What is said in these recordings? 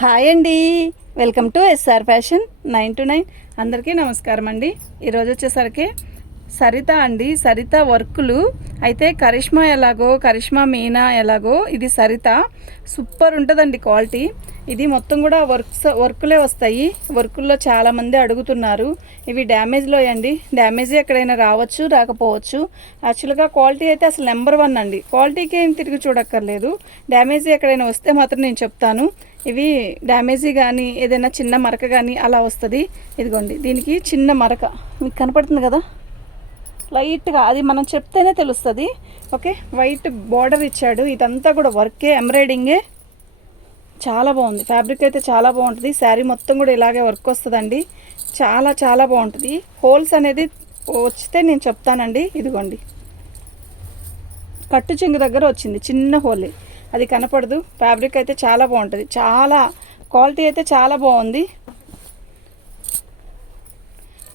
Hi అండి. Welcome to SR fashion nine two nine. అందరికీ నమస్కారం అండి. ఈరోజు వచ్చేసరికి సరిత అండి. సరిత వర్కులు. అయితే కరిష్మా ఎలాగో కరిష్మా మీనా ఎలాగో ఇది సరిత. సూపర్ ఉంటుందండి క్వాలిటీ. ఇది మొత్తం కూడా వర్క్స్ వర్కులే వస్తాయి. వర్కుల్లో చాలామంది అడుగుతున్నారు. ఇవి డ్యామేజ్లో అండి. డ్యామేజ్ ఎక్కడైనా రావచ్చు రాకపోవచ్చు. యాక్చువల్గా క్వాలిటీ అయితే అసలు నెంబర్ వన్ అండి. క్వాలిటీకి ఏం తిరిగి చూడక్కర్లేదు. డ్యామేజ్ ఎక్కడైనా వస్తే మాత్రం నేను చెప్తాను. ఇవి డ్యామేజీ కానీ ఏదైనా చిన్న మరక కానీ అలా వస్తుంది. ఇదిగోండి దీనికి చిన్న మరక. మీకు కనపడుతుంది కదా? లైట్గా అది మనం చెప్తేనే తెలుస్తుంది. ఓకే వైట్ బార్డర్ ఇచ్చాడు. ఇదంతా కూడా వర్కే ఎంబ్రాయిడింగే. చాలా బాగుంది. ఫ్యాబ్రిక్ అయితే చాలా బాగుంటుంది. శారీ మొత్తం కూడా ఇలాగే వర్క్ వస్తుందండి. చాలా చాలా బాగుంటుంది. హోల్స్ అనేది వచ్చితే నేను చెప్తానండి. ఇదిగోండి. కట్టు చెంగు దగ్గర వచ్చింది. చిన్న హోలే. అది కనపడదు. ఫ్యాబ్రిక్ అయితే చాలా బాగుంటుంది. చాలా క్వాలిటీ అయితే చాలా బాగుంది.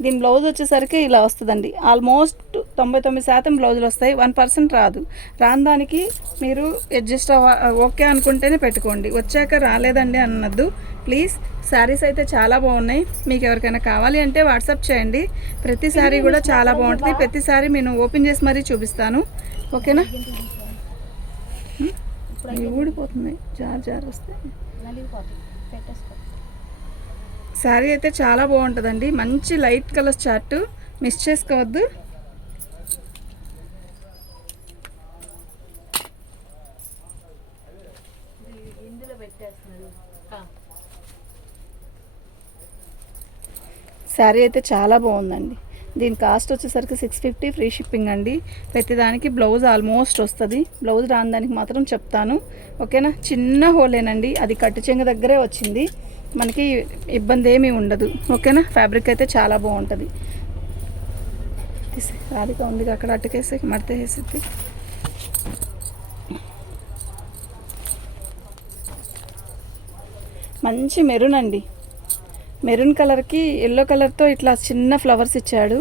దీని బ్లౌజ్ వచ్చేసరికి ఇలా వస్తుందండి. ఆల్మోస్ట్ తొంభై తొమ్మిది శాతం బ్లౌజులు వస్తాయి. వన్ పర్సెంట్ రాదు. రాని దానికి మీరు అడ్జస్ట్ అవ్వ ఓకే అనుకుంటేనే పెట్టుకోండి. వచ్చాక రాలేదండి అన్నద్దు. ప్లీజ్ శారీస్ అయితే చాలా బాగున్నాయి. మీకు ఎవరికైనా కావాలి అంటే వాట్సాప్ చేయండి. ప్రతి శారీ కూడా చాలా బాగుంటుంది. ప్రతి శారీ నేను ఓపెన్ చేసి మరీ చూపిస్తాను. ఓకేనా ఊడిపోతుంది జార్ జార్ వస్తే. శారీ అయితే చాలా బాగుంటుందండి. మంచి లైట్ కలర్ చార్ట్. మిస్ చేసుకోవద్దు. శారీ అయితే చాలా బాగుందండి. దీని కాస్ట్ వచ్చేసరికి సిక్స్ ఫిఫ్టీ ఫ్రీ షిప్పింగ్ అండి. ప్రతిదానికి బ్లౌజ్ ఆల్మోస్ట్ వస్తుంది. బ్లౌజ్ రాని దానికి మాత్రం చెప్తాను. ఓకేనా? చిన్న హోలేనండి. అది కట్టు చెంగ దగ్గరే వచ్చింది. మనకి ఇబ్బంది ఏమీ ఉండదు. ఓకేనా? ఫ్యాబ్రిక్ అయితే చాలా బాగుంటుంది. రాధిక ఉంది అక్కడ అటుకేసి మడత వేసిద్ది. మంచి మెరూన్ అండి. మెరూన్ కలర్కి ఎల్లో కలర్తో ఇట్లా చిన్న ఫ్లవర్స్ ఇచ్చాడు.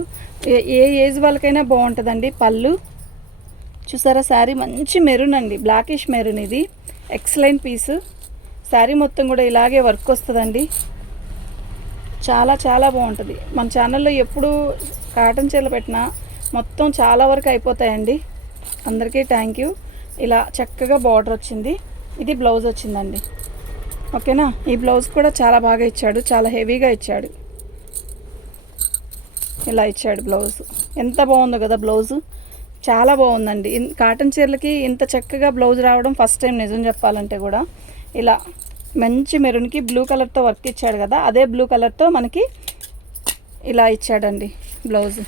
ఏ ఏ ఏజ్ వాళ్ళకైనా బాగుంటుందండి పళ్ళు. చూసారా? శారీ మంచి మెరూన్ అండి. బ్లాకిష్ మెరూన్ ఇది. ఎక్సలెంట్ పీసు శారీ మొత్తం కూడా ఇలాగే వర్క్ వస్తుందండి. చాలా చాలా బాగుంటుంది. మన ఛానల్లో ఎప్పుడు కాటన్ చీరలు పెట్టినా మొత్తం చాలా వరకు అయిపోతాయండి. అందరికీ థ్యాంక్ యూ ఇలా చక్కగా బార్డర్ వచ్చింది. ఇది బ్లౌజ్ వచ్చిందండి. ఓకేనా? ఈ బ్లౌజ్ కూడా చాలా బాగా ఇచ్చాడు. చాలా హెవీగా ఇచ్చాడు. ఇలా ఇచ్చాడు బ్లౌజ్. ఎంత బాగుందో కదా బ్లౌజు. చాలా బాగుందండి. కాటన్ చీరలకి ఇంత చక్కగా బ్లౌజ్ రావడం ఫస్ట్ టైం నిజం చెప్పాలంటే కూడా. ఇలా మంచి మెరూన్కి బ్లూ కలర్తో వర్క్ ఇచ్చాడు కదా అదే బ్లూ కలర్తో మనకి ఇలా ఇచ్చాడండి బ్లౌజ్.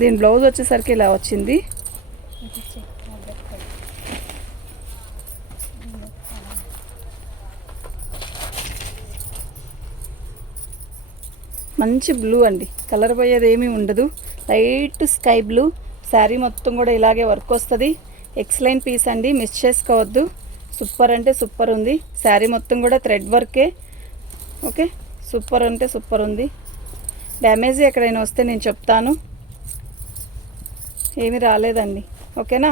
దీని బ్లౌజ్ వచ్చేసరికి ఇలా వచ్చింది. మంచి బ్లూ అండి. కలర్ పోయేది ఏమీ ఉండదు. Light sky blue. శారీ మొత్తం కూడా ఇలాగే వర్క్ వస్తుంది. ఎక్సలెంట్ పీస్ అండి. మిస్ చేసుకోవద్దు. సూపర్ అంటే సూపర్ ఉంది. శారీ మొత్తం కూడా థ్రెడ్ వర్కే ఓకే సూపర్ అంటే సూపర్ ఉంది. డ్యామేజ్ ఎక్కడైనా వస్తే నేను చెప్తాను. ఏమి రాలేదండి. ఓకేనా?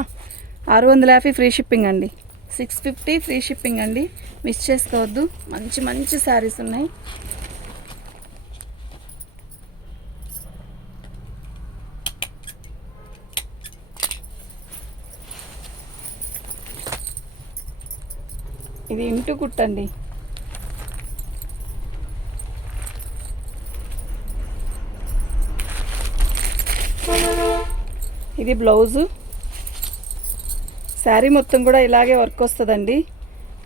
ఆరు వందల యాభై ఫ్రీ షిప్పింగ్ అండి. సిక్స్ ఫిఫ్టీ ఫ్రీ షిప్పింగ్ అండి. మిస్ చేసుకోవద్దు. మంచి మంచి శారీస్ ఉన్నాయి. ఇది ఇంటు కుట్టండి. ఇది బ్లౌజు. శారీ మొత్తం కూడా ఇలాగే వర్క్ వస్తుందండి.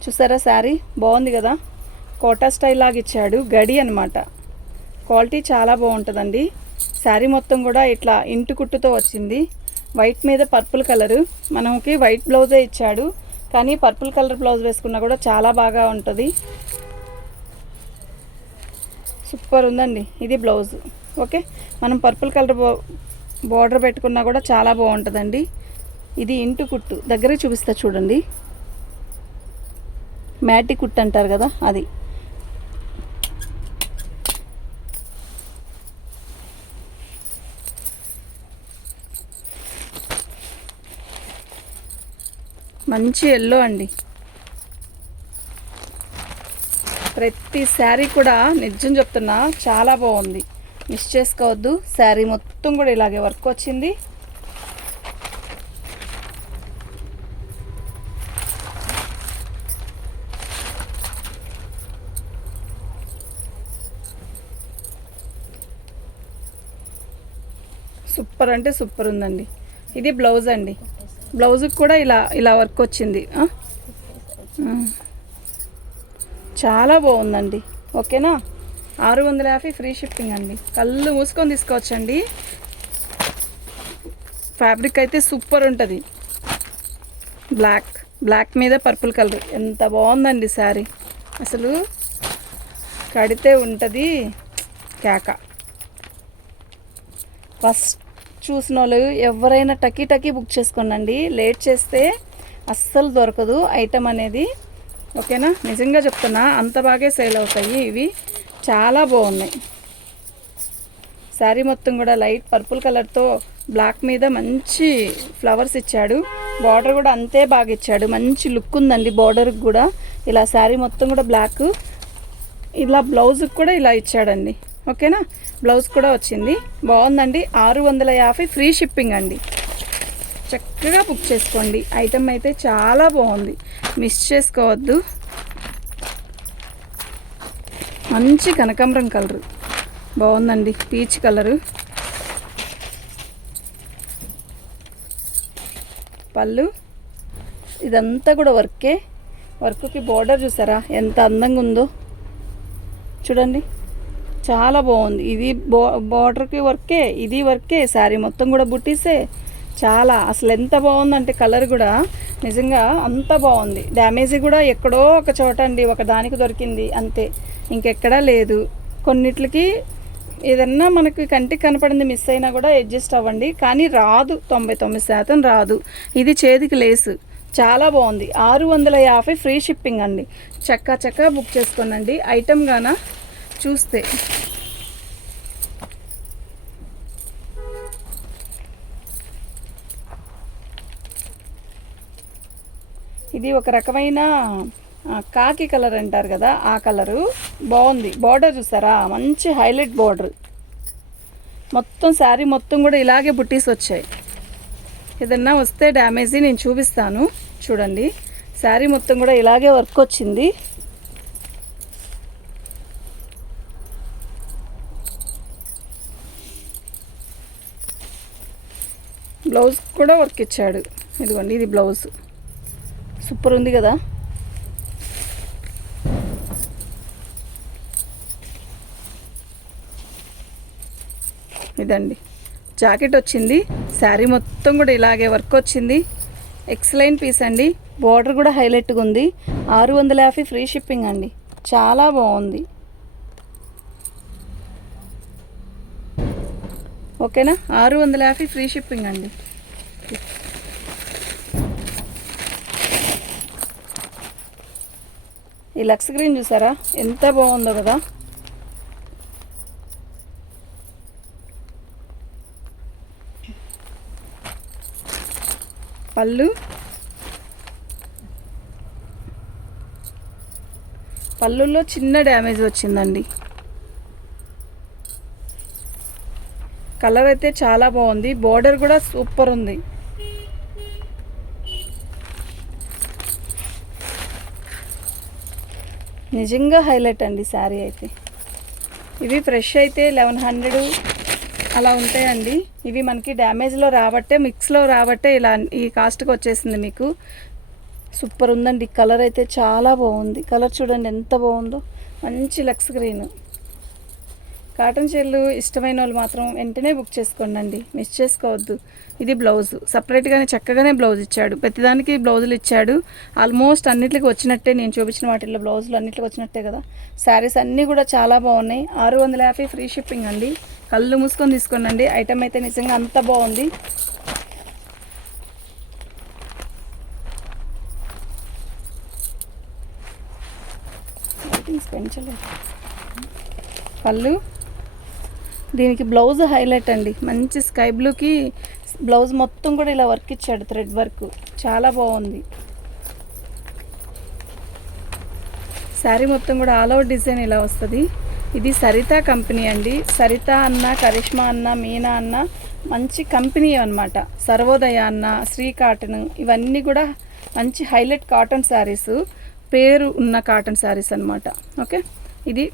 చూసారా శారీ? బాగుంది కదా? కోటా స్టైల్ లాగా ఇచ్చాడు. గడి అనమాట క్వాలిటీ చాలా బాగుంటుందండి. శారీ మొత్తం కూడా ఇట్లా ఇంటి కుట్టుతో వచ్చింది. వైట్ మీద పర్పుల్ కలరు. మనకి వైట్ బ్లౌజే ఇచ్చాడు. కానీ పర్పుల్ కలర్ బ్లౌజ్ వేసుకున్నా కూడా చాలా బాగా ఉంటుంది. సూపర్ ఉందండి. ఇది బ్లౌజ్. ఓకే? మనం పర్పుల్ కలర్ బార్డర్ పెట్టుకున్నా కూడా చాలా బాగుంటుందండి. ఇది ఇంటి కుట్టు. దగ్గరే చూపిస్తా చూడండి. మ్యాటి కుట్టు అంటారు కదా అది. మంచి ఎల్లో అండి. ప్రతి శారీ కూడా నిజం చెప్తున్నా చాలా బాగుంది. మిస్ చేసుకోవద్దు. శారీ మొత్తం కూడా ఇలాగే వర్క్ వచ్చింది. సూపర్ అంటే సూపర్ ఉందండి. ఇది బ్లౌజ్ అండి. బ్లౌజ్కి కూడా ఇలా ఇలా వర్క్ వచ్చింది. చాలా బాగుందండి. ఓకేనా? ఆరు వందల యాభై ఫ్రీ షిప్పింగ్ అండి. కళ్ళు మూసుకొని తీసుకోవచ్చండి. ఫ్యాబ్రిక్ అయితే సూపర్ ఉంటుంది. బ్లాక్ బ్లాక్ మీద పర్పుల్ కలర్. ఎంత బాగుందండి శారీ. అసలు కడితే ఉంటుంది కేక. ఫస్ట్ చూసిన వాళ్ళు ఎవరైనా టకీ టకీ బుక్ చేసుకోనండి. లేట్ చేస్తే అస్సలు దొరకదు. ఐటమ్ అనేది ఓకేనా? నిజంగా చెప్తున్నా అంత బాగా సేల్ అవుతాయి ఇవి. చాలా బాగున్నాయి. శారీ మొత్తం కూడా లైట్ పర్పుల్ కలర్తో బ్లాక్ మీద మంచి ఫ్లవర్స్ ఇచ్చాడు. బార్డర్ కూడా అంతే బాగా ఇచ్చాడు. మంచి లుక్ ఉందండి బార్డర్కి కూడా. ఇలా శారీ మొత్తం కూడా బ్లాక్. ఇలా బ్లౌజ్కి కూడా ఇలా ఇచ్చాడండి. ఓకేనా? బ్లౌజ్ కూడా వచ్చింది. బాగుందండి. ఆరు వందల యాభై ఫ్రీ షిప్పింగ్ అండి. చక్కగా బుక్ చేసుకోండి. ఐటమ్ అయితే చాలా బాగుంది. మిస్ చేసుకోవద్దు. మంచి కనకాంబరం కలరు. బాగుందండి పీచ్ కలరు. పళ్ళు. ఇదంతా కూడా వర్కే. వర్క్కి బార్డర్ చూసారా? ఎంత అందంగా ఉందో. చూడండి చాలా బాగుంది. ఇది బో బార్డర్కి వర్కే ఇది వర్కే. శారీ మొత్తం కూడా బుట్టిసే చాలా అసలు ఎంత బాగుందంటే కలర్ కూడా. నిజంగా అంత బాగుంది. డ్యామేజ్ కూడా ఎక్కడో ఒక చోట అండి ఒక దానికి దొరికింది అంతే. ఇంకెక్కడా లేదు. కొన్నిట్లకి ఏదన్నా మనకి కంటికి కనపడింది మిస్ అయినా కూడా అడ్జస్ట్ అవ్వండి. కానీ రాదు. తొంభై తొమ్మిది శాతం రాదు. ఇది చేతికి లేసు. చాలా బాగుంది. ఆరు వందల యాభై ఫ్రీ షిప్పింగ్ అండి. చక్కా చక్కా బుక్ చేసుకోనండి. ఐటమ్ గాన? చూస్తే. ఇది ఒక రకమైన కాకి కలర్ అంటారు కదా ఆ కలరు. బాగుంది. బార్డర్ చూసారా? మంచి హైలైట్ బార్డర్. మొత్తం శారీ మొత్తం కూడా ఇలాగే బుట్టీస్ వచ్చాయి. ఏదన్నా వస్తే డ్యామేజీ నేను చూపిస్తాను. చూడండి. శారీ మొత్తం కూడా ఇలాగే వర్క్ వచ్చింది. బ్లౌజ్ కూడా వర్క్ ఇచ్చాడు. ఇదిగోండి ఇది బ్లౌజ్. సూపర్ ఉంది కదా? ఇదండి. జాకెట్ వచ్చింది. శారీ మొత్తం కూడా ఇలాగే వర్క్ వచ్చింది. ఎక్సలైన్ పీస్ అండి. బార్డర్ కూడా హైలైట్గా ఉంది. ఆరు వందల యాభై ఫ్రీ షిప్పింగ్ అండి. చాలా బాగుంది. ఓకేనా? ఆరు వందల యాభై ఫ్రీ షిప్పింగ్ అండి. ఈ లక్స్ గ్రీన్ చూసారా? ఎంత బాగుందో కదా. పళ్ళు. పళ్ళుల్లో చిన్న డ్యామేజ్ వచ్చిందండి. కలర్ అయితే చాలా బాగుంది. బోర్డర్ కూడా సూపర్ ఉంది. నిజంగా హైలైట్ అండి శారీ అయితే. ఇవి ఫ్రెష్ అయితే లెవెన్ హండ్రెడ్ అలా ఉంటాయండి. ఇవి మనకి డ్యామేజ్లో రాబట్టే మిక్స్లో రాబట్టే ఇలా ఈ కాస్ట్కి వచ్చేసింది మీకు. సూపర్ ఉందండి. కలర్ అయితే చాలా బాగుంది. కలర్ చూడండి ఎంత బాగుందో. మంచి లక్స్ గ్రీన్. కాటన్ చీరలు ఇష్టమైన వాళ్ళు మాత్రం వెంటనే బుక్ చేసుకోండి మిస్ చేసుకోవద్దు. ఇది బ్లౌజ్. సపరేట్గానే చక్కగానే బ్లౌజ్ ఇచ్చాడు. ప్రతిదానికి బ్లౌజులు ఇచ్చాడు. ఆల్మోస్ట్ అన్నిటికి వచ్చినట్టే నేను చూపించిన వాటిల్లో బ్లౌజులు అన్నిటికి వచ్చినట్టే కదా. శారీస్ అన్నీ కూడా చాలా బాగున్నాయి. ఆరు వందల యాభై ఫ్రీ షిప్పింగ్ అండి. కళ్ళు మూసుకొని తీసుకోండి ఐటమ్ అయితే నిజంగా అంత బాగుంది. కళ్ళు. దీనికి బ్లౌజ్ హైలైట్ అండి. మంచి స్కై బ్లూకి బ్లౌజ్ మొత్తం కూడా ఇలా వర్క్ ఇచ్చాడు థ్రెడ్ వర్క్. చాలా బాగుంది. శారీ మొత్తం కూడా ఆల్ ఓవర్ డిజైన్ ఇలా వస్తుంది. ఇది సరిత కంపెనీ అండి. సరిత అన్న కరిష్మా అన్న మీనా అన్న మంచి కంపెనీ అనమాట సర్వోదయ అన్న శ్రీ కాటన్ ఇవన్నీ కూడా మంచి హైలైట్ కాటన్ శారీస్. పేరు ఉన్న కాటన్ శారీస్ అన్నమాట. ఓకే? ఇది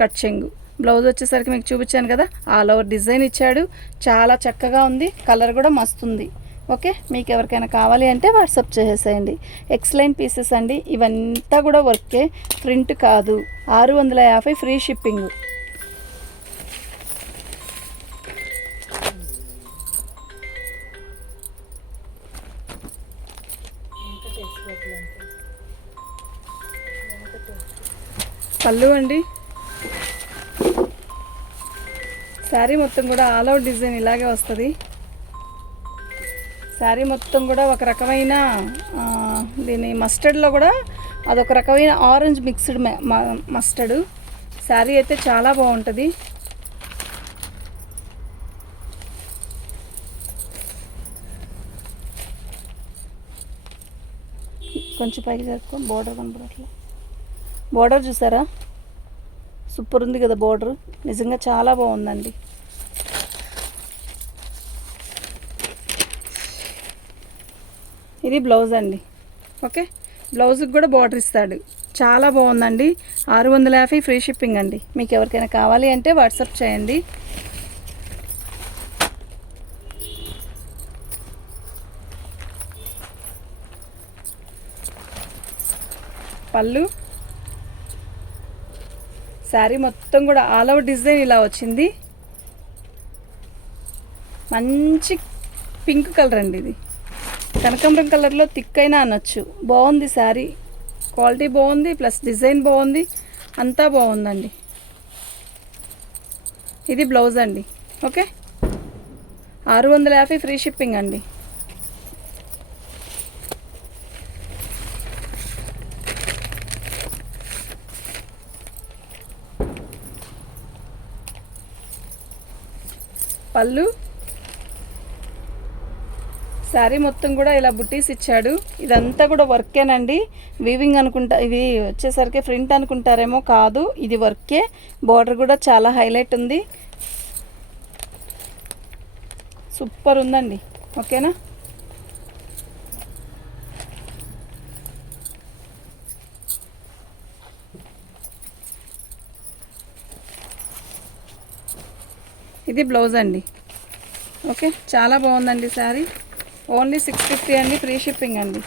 కట్ చెంగు. బ్లౌజ్ వచ్చేసరికి మీకు చూపించాను కదా ఆల్ ఓవర్ డిజైన్ ఇచ్చాడు. చాలా చక్కగా ఉంది. కలర్ కూడా మస్తుంది. ఓకే? మీకు ఎవరికైనా కావాలి అంటే వాట్సాప్ చేసేసేయండి. ఎక్స్లైన్ పీసెస్ అండి. ఇవంతా కూడా వర్కే. ప్రింట్ కాదు. ఆరు వందల యాభై ఫ్రీ షిప్పింగ్. పళ్ళు అండి. శారీ మొత్తం కూడా ఆల్ అవుట్ డిజైన్ ఇలాగే వస్తుంది. శారీ మొత్తం కూడా ఒక రకమైన దీని మస్టర్డ్లో కూడా అదొక రకమైన ఆరెంజ్ మిక్స్డ్ మస్టర్డ్. శారీ అయితే చాలా బాగుంటుంది. కొంచెం పైకి జరుపుకో బోర్డర్ కనపడట్లే. బోర్డర్ చూసారా? సూపర్ ఉంది కదా బోర్డర్ నిజంగా చాలా బాగుందండి. ఇది బ్లౌజ్ అండి. ఓకే? బ్లౌజ్కి కూడా బార్డర్ ఇస్తాడు. చాలా బాగుందండి. ఆరు వందల యాభై ఫ్రీ షిప్పింగ్ అండి. మీకు ఎవరికైనా కావాలి అంటే వాట్సాప్ చేయండి. పళ్ళు. శారీ మొత్తం కూడా ఆల్ ఓవర్ డిజైన్ ఇలా వచ్చింది. మంచి పింక్ కలర్ అండి ఇది. కనకాంబరం కలర్లో థిక్ అయినా అనొచ్చు. బాగుంది శారీ. క్వాలిటీ బాగుంది ప్లస్ డిజైన్ బాగుంది అంతా బాగుందండి. ఇది బ్లౌజ్ అండి. ఓకే? ఆరు వందల యాభై ఫ్రీ షిప్పింగ్ అండి. పళ్ళు శారీ మొత్తం కూడా ఇలా బుట్టీస్ ఇచ్చాడు. ఇదంతా కూడా వర్కేనండి. వీవింగ్ అనుకుంటా ఇది వచ్చేసరికి ప్రింట్ అనుకుంటారేమో కాదు ఇది వర్కే. బార్డర్ కూడా చాలా హైలైట్ ఉంది. సూపర్ ఉందండి. ఓకేనా? ఇది బ్లౌజ్ అండి. ఓకే చాలా బాగుందండి శారీ ఓన్లీ సిక్స్ ఫిఫ్టీ అండి ఫ్రీ షిప్పింగ్ అండి.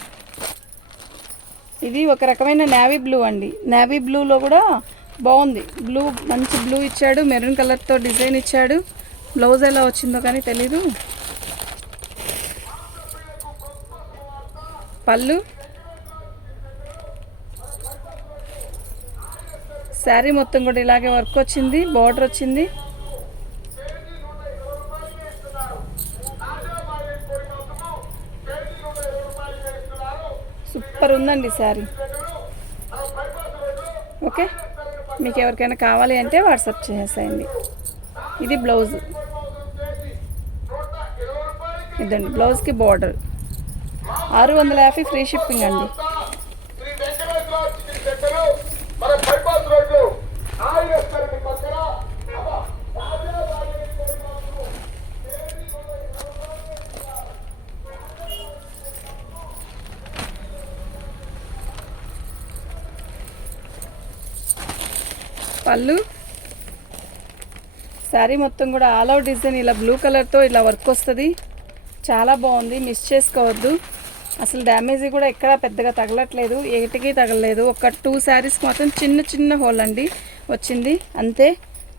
ఇది ఒక రకమైన నేవీ బ్లూ అండి. నేవీ బ్లూలో కూడా బాగుంది. బ్లూ మంచి బ్లూ ఇచ్చాడు మెరూన్ కలర్తో డిజైన్ ఇచ్చాడు. బ్లౌజ్ ఎలా వచ్చిందో కానీ తెలీదు. పళ్ళు. శారీ మొత్తం కూడా ఇలాగే వర్క్ వచ్చింది బార్డర్ వచ్చింది. సూపర్ ఉందండి శారీ ఓకే? మీకు ఎవరికైనా కావాలి అంటే వాట్సాప్ చేసేయండి. ఇది బ్లౌజ్. ఇదండి బ్లౌజ్కి బార్డర్. ఆరు వందల యాభై ఫ్రీ షిప్పింగ్ అండి. పళ్ళు. శారీ మొత్తం కూడా ఆల్ అవుట్ డిజైన్ ఇలా బ్లూ కలర్తో ఇలా వర్క్ వస్తుంది. చాలా బాగుంది మిస్ చేసుకోవద్దు. అసలు డ్యామేజ్ కూడా ఎక్కడ పెద్దగా తగలట్లేదు ఏటికి తగలలేదు. ఒక టూ శారీస్ మాత్రం చిన్న చిన్న హోల్ అండి వచ్చింది. అంతే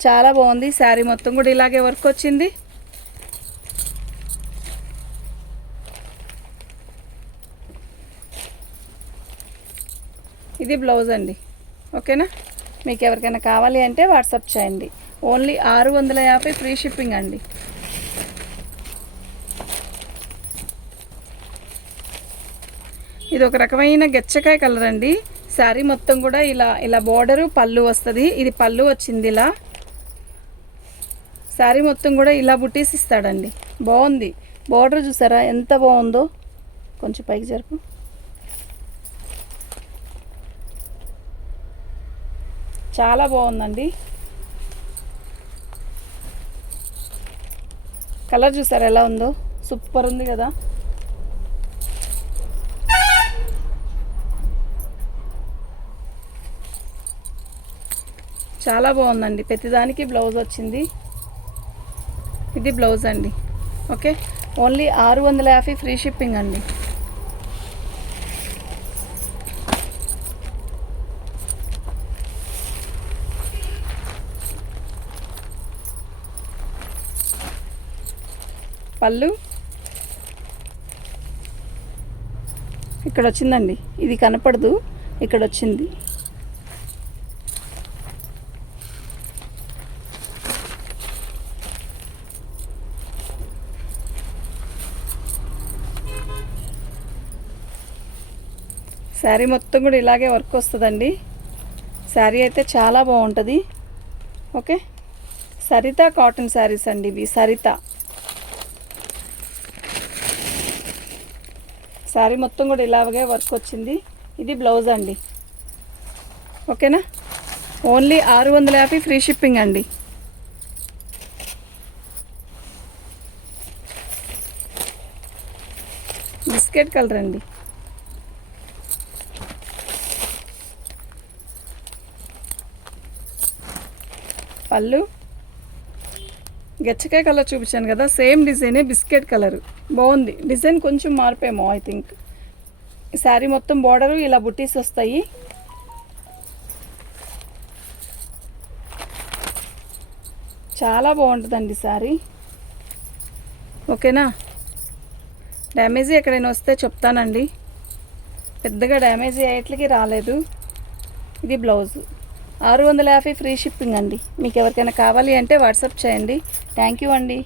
చాలా బాగుంది. శారీ మొత్తం కూడా ఇలాగే వర్క్ వచ్చింది. ఇది బ్లౌజ్ అండి. ఓకేనా? మీకు ఎవరికైనా కావాలి అంటే వాట్సాప్ చేయండి. ఓన్లీ ఆరు వందల యాభై ఫ్రీ షిప్పింగ్ అండి. ఇది ఒక రకమైన గెచ్చకాయ కలర్ అండి. శారీ మొత్తం కూడా ఇలా ఇలా బోర్డరు పళ్ళు వస్తుంది. ఇది పళ్ళు వచ్చింది ఇలా. శారీ మొత్తం కూడా ఇలా బుట్టేసి ఇస్తాడండి. బాగుంది. బోర్డర్ చూసారా? ఎంత బాగుందో. కొంచెం పైకి జరుపు. చాలా బాగుందండి. కలర్ చూసారు ఎలా ఉందో? సూపర్ ఉంది కదా. చాలా బాగుందండి. ప్రతిదానికి బ్లౌజ్ వచ్చింది. ఇది బ్లౌజ్ అండి. ఓకే. ఓన్లీ ఆరు వందల యాభై ఫ్రీ షిప్పింగ్ అండి. పళ్ళు. ఇక్కడ వచ్చిందండి. ఇది కనపడదు. ఇక్కడ వచ్చింది. శారీ మొత్తం కూడా ఇలాగే వర్క్ వస్తుందండి. శారీ అయితే చాలా బాగుంటుంది. ఓకే? సరిత కాటన్ శారీస్ అండి ఇవి. సరిత. శారీ మొత్తం కూడా ఇలాగే వర్క్ వచ్చింది. ఇది బ్లౌజ్ అండి. ఓకేనా? ఓన్లీ ఆరు వందల యాభై ఫ్రీ షిప్పింగ్ అండి. బిస్కెట్ కలర్ అండి. పళ్ళు. గచ్చకాయ కలర్ చూపించాను కదా సేమ్ డిజైనే బిస్కెట్ కలర్. బాగుంది. డిజైన్ కొంచెం మార్పేమో ఐ థింక్ శారీ మొత్తం బార్డరు ఇలా బుట్టీస్ వస్తాయి. చాలా బాగుంటుందండి శారీ. ఓకేనా? డ్యామేజ్ ఎక్కడైనా వస్తే చెప్తానండి. పెద్దగా డ్యామేజ్ అయ్యేట్లకి రాలేదు. ఇది బ్లౌజ్. ఆరు వందల యాభై ఫ్రీ షిప్పింగ్ అండి. మీకు ఎవరికైనా కావాలి అంటే వాట్సాప్ చేయండి. థ్యాంక్ యూ అండి.